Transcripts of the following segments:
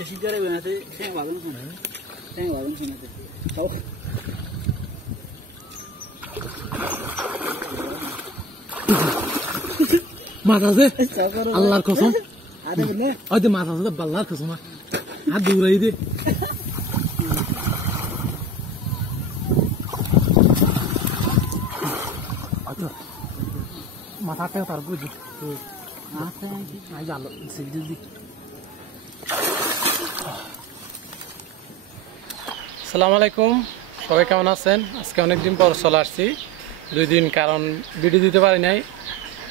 시절에 왜냐면 생각 와는 손에 생각 와는 손에 저 মাথাতে আল্লাহর কসম ওই যে মাথাতে আল্লাহর কসম হাত দৌড়াই দে মাথাতে তার বুঝি জালো সিগদি আসসালামু আলাইকুম সবাই কেমন আছেন আজকে অনেক দিন পর চলে আসছি 2 দিন কারণ ভিডিও দিতে পারি নাই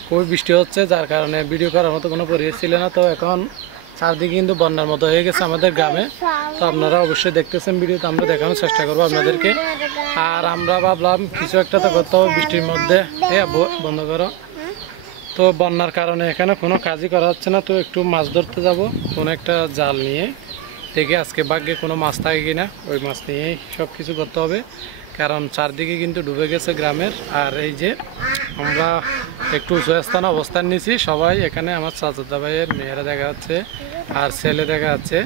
খুব বৃষ্টি হচ্ছে যার কারণে ভিডিও করার মতো কোনো পরিবেশ ছিল না তো এখন চারদিকে কিন্তু বন্যার মতো হয়ে গেছে আমাদের গ্রামে তো আপনারা অবশ্যই দেখতেছেন ভিডিওতে আমরা দেখানোর চেষ্টা করব আপনাদেরকে আর আমরা ভাবলাম কিছু একটা তো করতে হবে বৃষ্টির মধ্যে বন্ধ করো তো বন্যার কারণে এখানে কোনো কাজই করা হচ্ছে না তো একটু মাছ ধরতে যাব কোনো একটা জাল নিয়ে দেখে আজকে ভাগ্যে কোনো মাছ থাকে কিনা ওই মাছ নিয়েই সব কিছু করতে হবে কারণ চারদিকে কিন্তু ডুবে গেছে গ্রামের আর এই যে আমরা একটু উঁচু স্থানে অবস্থান নিয়েছি সবাই এখানে আমার চাচা ভাইয়ের মেয়েরা দেখা যাচ্ছে আর ছেলে দেখা যাচ্ছে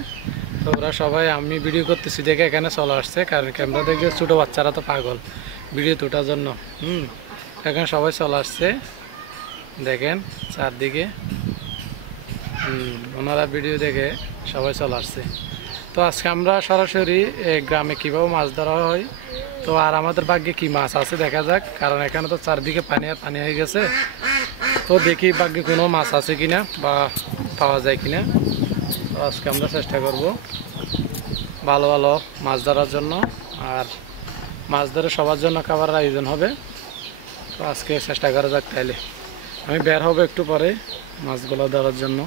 তো ওরা সবাই আমি ভিডিও করতেছি দেখে এখানে চলে আসছে কারণ ক্যামেরা দেখে ছোটো বাচ্চারা তো পাগল ভিডিও তোলার জন্য এখানে সবাই চলে আসছে দেখেন চারদিকে ওনারা ভিডিও দেখে সবাই চলে আসছে তো আজকে আমরা সরাসরি গ্রামে কীভাবে মাছ ধরা হয় তো আর আমাদের ভাগ্যে কি মাছ আছে দেখা যাক কারণ এখানে তো চারদিকে পানি আর পানি হয়ে গেছে তো দেখি ভাগ্যে কোনো মাছ আছে কিনা বা পাওয়া যায় কিনা তো আজকে আমরা চেষ্টা করব ভালো ভালো মাছ ধরার জন্য আর মাছ ধরে সবার জন্য খাবারের আয়োজন হবে তো আজকে চেষ্টা করা যাক তাইলে আমি বের হব একটু পরে মাছগুলো ধরার জন্য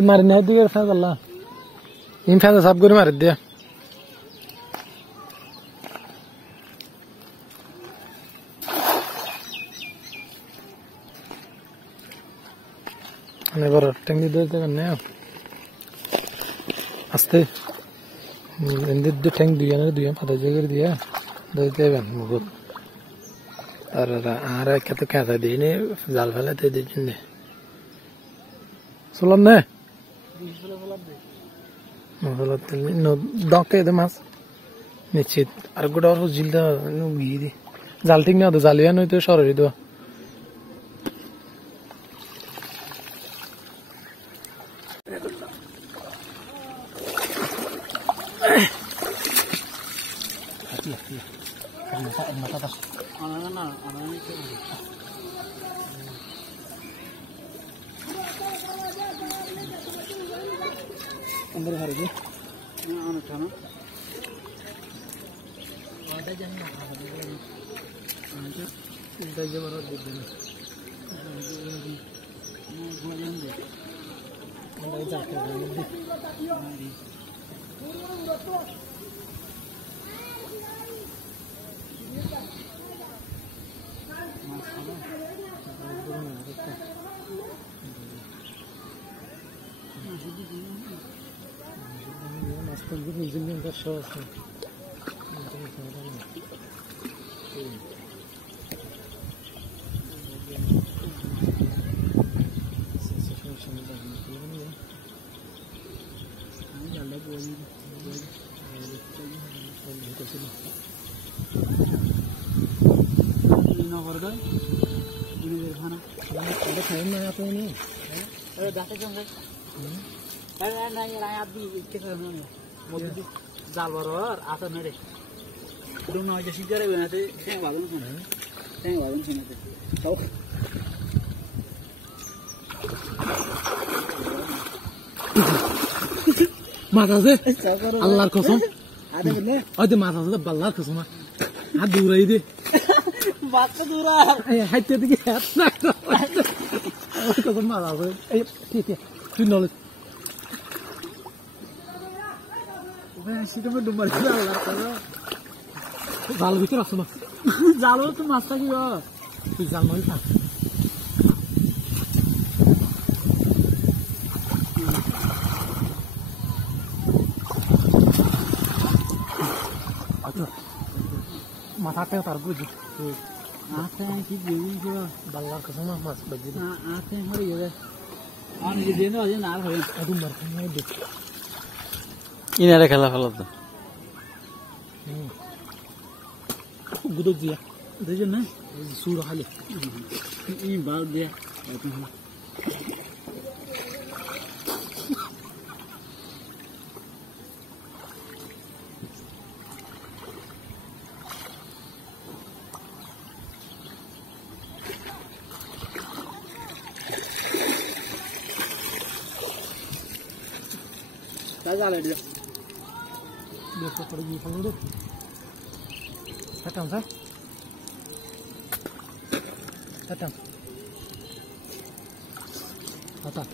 मारी नहीं दी फैज अल्लाह इन फैज सब को मार दिया हमें बार टेंगी दे करने आस्ते इंदे दो टेंग दिया ना दिया पता जगह दिया दे बन मुगल अरे आरे क्या तो क्या था देने जाल फैला दे जिन्ने सुलन ने डॉक्टर दे मास निश्चित আর গোটা আর জিলদা গিয়ে দি জাল ঠিক না তো জালিয়া নই তো সরারি তো अंदर भर दे आना थाना वादा जन ना इधर जे बरो दे देना भोजन दे अंदर जाके दे जाल बरोबर आता नाही रे दोन नावाच्या शिकारे ते शेंग वाजून खाऊ মাছ আছে আল্লাহর কসম আরে বলে ওই যে মাছ আছে আল্লাহর কসম হাত দৌড়াই দে বাচ্চা দূরা হাইতে দিকে হাত না কসম মাছ আছে এই ঠিক তুই নলে শীতমে ডুব মারছিল আল্লাহর কসম জাল ভিতরে আসো না জালো তো মাছটা কি তুই জাল নয় থাক মাথাতে তার বুঝি আতে কি দিবি তো বাল্লার কসম মাছ বাজি আতে হয়ে গেছে আর এই দিন আজ না হয় একদম মার খাই দে ইনারে খেলা ফেলা তো গুদো দিয়া দেখছেন না সুর খালি এই বাল দিয়া Tá galera. Deixa por aqui falando. Tatang sa? Tatang. Tatang.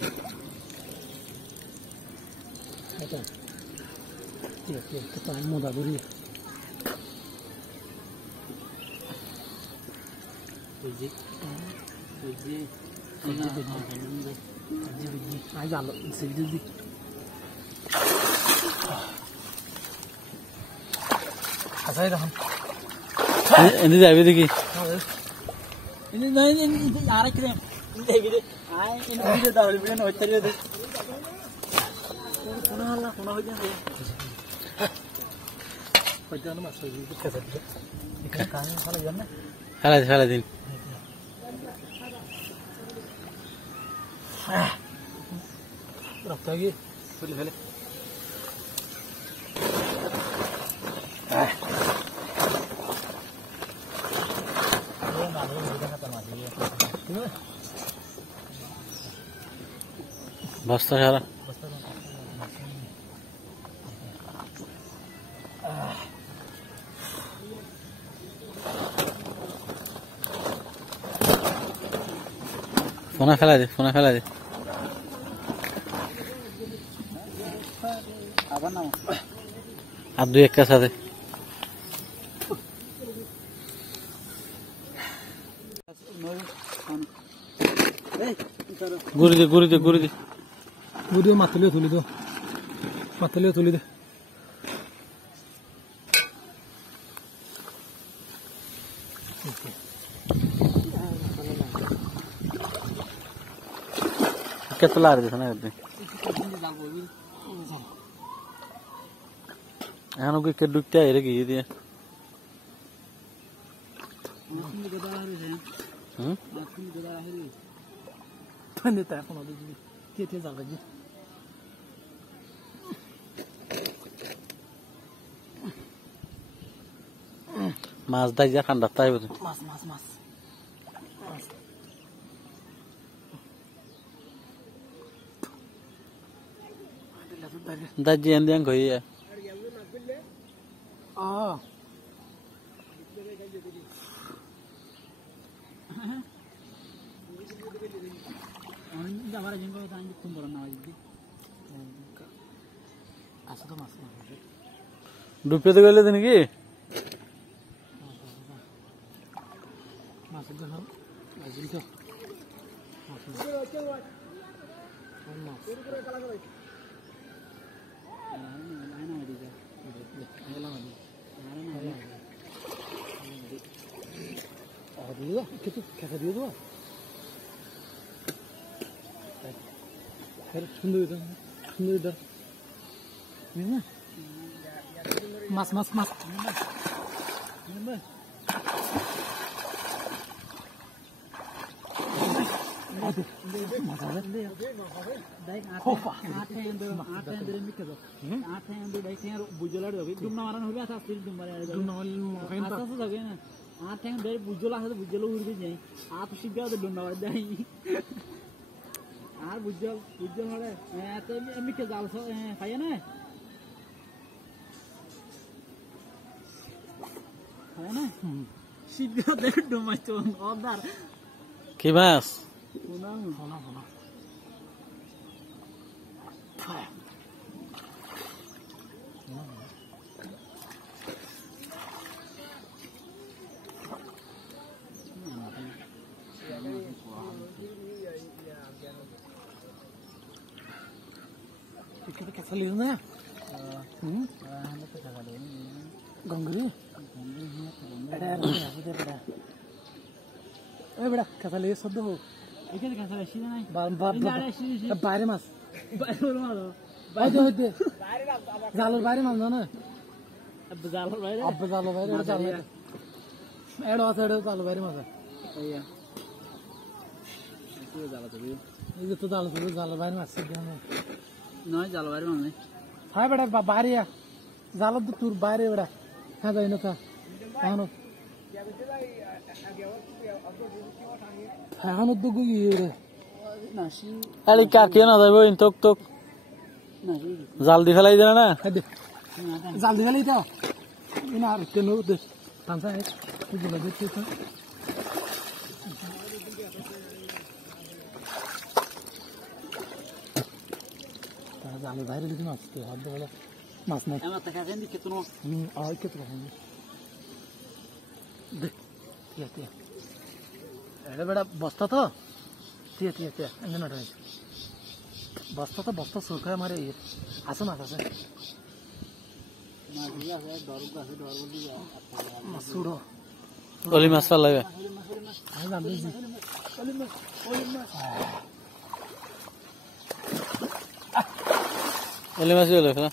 Tatang. Iya, kita muda dulu ya. Uji. Ay jalo, sejudi. Asai dah. ini যাবি দেখি Ini arah kira. Ini gede. Ay, ini video dah video no cari deh. Kona hala, kona ho jaye. Pajan mas sejudi kasa dia. Ikan kaya salah jangan. ফেলা দিন Rakta lagi. Boleh. বস্তা সারা ফোনা ফেলা দে Apa nama? আর দুই একটা সাথে গুড়ি দে Video matulio tuli do. Ketla আর দিছ না একদিন এখন ওকে কে ডুবতে আইরে গিয়ে দিয়ে Tande ta kono do. Tie jaga ji. মাছ দাই যা ঠান্ডা তাই বুঝি Mas. দাই জি এন্দিং কই Ah. Ini dah barang jengkol tanya tumbor nama jadi. Asa to mas. ডুবতে তো গেলে নাকি Mas gahan. Azil to. Dia itu kasa dia tu. Her sundu itu. Mana? Mas. Mana? Baik, आठ हैं अंदर मिक्स दो 8 हैं अंदर बाइक हैं बुजला दो तुम ना मारन होबे आसा फिर तुम मारे आसा से लगे ना 8 हैं अंदर बुजला है बुजला उड़ भी जाए आप सीधा तो डुंडा वाला जाए আর বুজল হলে এত মিকে জাল খায় না খায় না শীঘ্র দেখে ডুমাই তো অদার কি মাছ শোনা Kita keselin na. Gangri. Eh beda kesali soddo ho. এখানে কাছে আসি না নাই Bayre mas. বাইরে মারো Hadi hadi. Zalur bayre mas na. জালার বাইরে Abba zalur bayre eda zalur. Eda asa eda zalur bayre mas. এইয়া এসে জালা তো Ini tu zalur bayre mas dia. নয় জালা বাইরে মানে Hai beda bayre ya. Zalur tu tur bayre beda. Ha jaino ta. Ano. Ano dugu yere. নাসি আরে কার কে না যাইবো ইনতক তক নাসি জাল দি ফেলাই দেনা না Hadi. Zaldi kali itu. Ini harus kena udah. Tansa ya. Itu lagi itu. Zaldi bayar itu mas. Tuh ada bala. Mas mas. আমার টাকা কেন দিকে তো Ay kita kan. Dek. Tiya tiya. Ada beda basta tuh. Tiya tiya tiya. Ini nada. Basta tuh basta suka mare ini. Asal mas asal. মাঝি আছে দরগ আছে দরগ দিয়ে Masuro. অলি মাছ ফালাবে Ay zaldi. অলি মাছ হলো ফেলা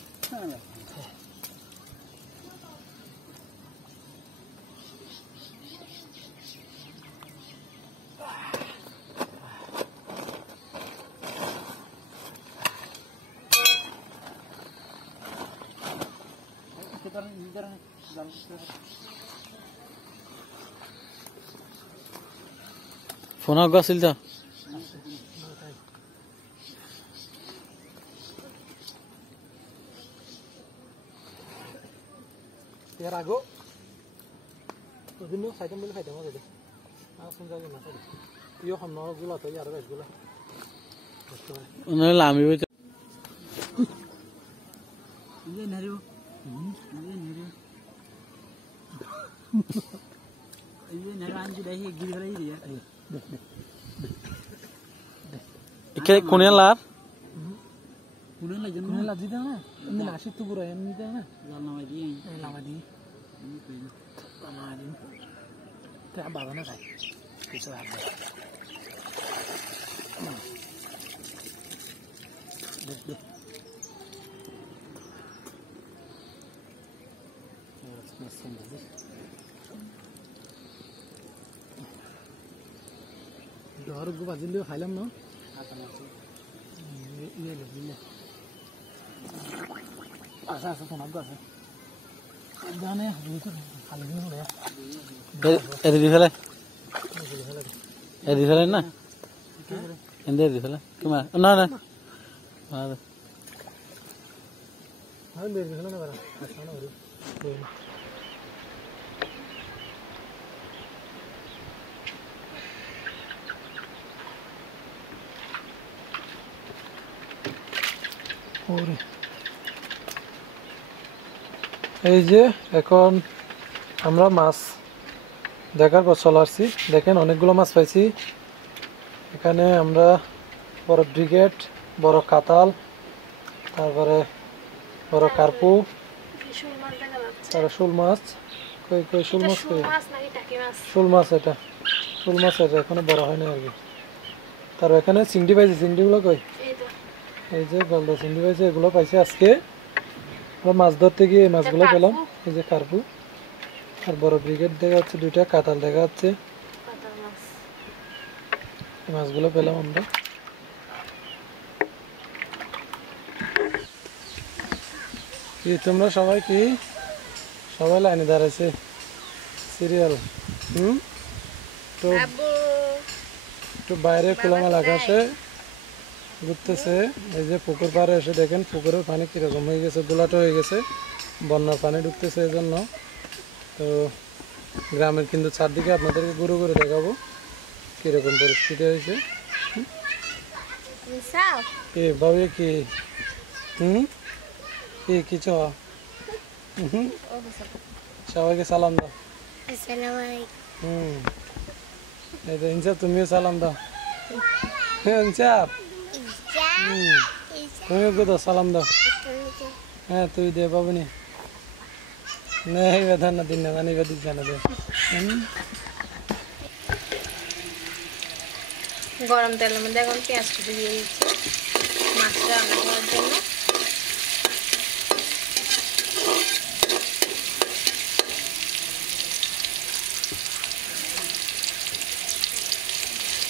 সেটার নিজের জাল ফোন গছিল তো Ya rago. Tadino cycle mil khaita made. Asun jago na sare. Yo hamno gula to yar bes gula. ওনে লামি বই ইয়ে নারিও ইয়ে নারিও ইয়ে নারিও আনজি দেখি গিরি ফেলাই দিয়া একে কোনে লার পুরো লাগে Ini lagi dah na. Ini nasi tu pura ini dah na. জাল নামাই দিয়ে Ini lama di. Lama di. Tu apa bana kai? Kisu apa? Deh deh. Mesin deh. Dor gua bajil dia khalam no. Iya loh, iya. Asa tuh naga sih. Udah nih, itu kali ini udah ya. এদি দি ফেলাই এদি ফেলাই না এন্দে দি ফেলাই কিমা না না আরে Hai biar bisa na bara. Asana uri. Ore. এই যে এখন আমরা মাছ দেখার পর চলে আসছি দেখেন অনেকগুলো মাছ পাইছি এখানে আমরা বড় ব্রিগেড বড় কাতাল তারপরে বড় কার্পু তারপরে শোল মাছ কই কই শোল মাছ কই শোল মাছ এটা এখনো বড় হয়নি আর কি তার এখানে চিংড়ি পাইছি চিংড়িগুলো কই এই যে গলদা চিংড়ি পাইছে এগুলো পাইছে আজকে আমরা মাছ ধরতে গিয়ে এই মাছগুলো পেলাম এই যে কার্পু আর বড় ব্রিগেড দেখা যাচ্ছে দুইটা কাতাল দেখা যাচ্ছে এই মাছগুলো পেলাম আমরা কি তোমরা সবাই কি সবাই লাইনে দাঁড়াইছে সিরিয়াল তো একটু বাইরে খোলামেলা আকাশে ঘুরতেছে এই যে পুকুর পাড়ে এসে দেখেন পুকুরের পানি কিরকম হয়ে গেছে গোলাটো হয়ে গেছে বন্যার পানি ঢুকতেছে এই জন্য তো গ্রামের কিন্তু চারদিকে আপনাদেরকে ঘুরে ঘুরে দেখাবো কীরকম পরিস্থিতি হয়েছে। কি ভাবি কি কি কিছু সবাইকে সালাম দাও। এই তো ইনসাফ তুমিও সালাম দাও। হ্যাঁ ইনসাফ তুমিও দাও সালাম দাও। হ্যাঁ তুই দে বাবুনি नहीं बता ना दिन ना नहीं बता जाना दे। গরম তেলের মধ্যে এখন পেঁয়াজ কুচি দিয়ে দিচ্ছি মাছটা রান্না করার জন্য।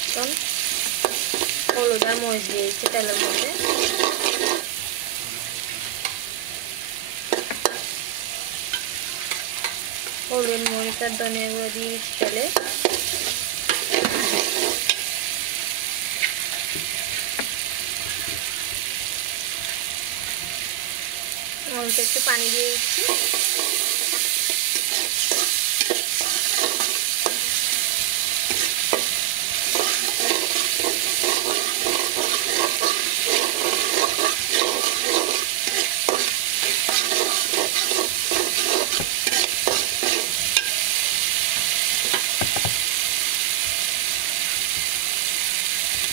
এখন হলুদ আর মরিচ দিয়ে দিচ্ছি তেলের মধ্যে। হলুদ মরিচ আর ধনিয়া গুঁড়ো দিয়ে দিচ্ছি তেলে। অল্প একটু পানি দিয়ে দিচ্ছি।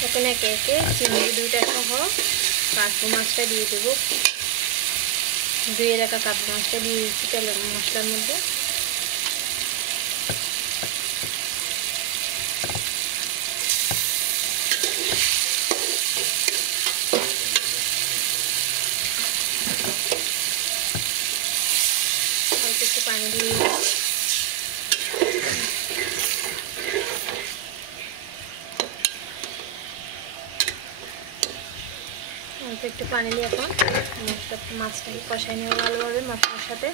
এখন একে একে চিংড়ি দুইটা সহ কাতলা মাছটা দিয়ে দেবো। ধুয়ে রাখা কাতলা মাছটা দিয়ে দিচ্ছি তেলের মশলার মধ্যে। অল্প একটু পানি দিয়ে অল্প একটু পানি দিয়ে এখন মাছটাকে কষাই নেওয়া ভালোভাবে মশলার সাথে।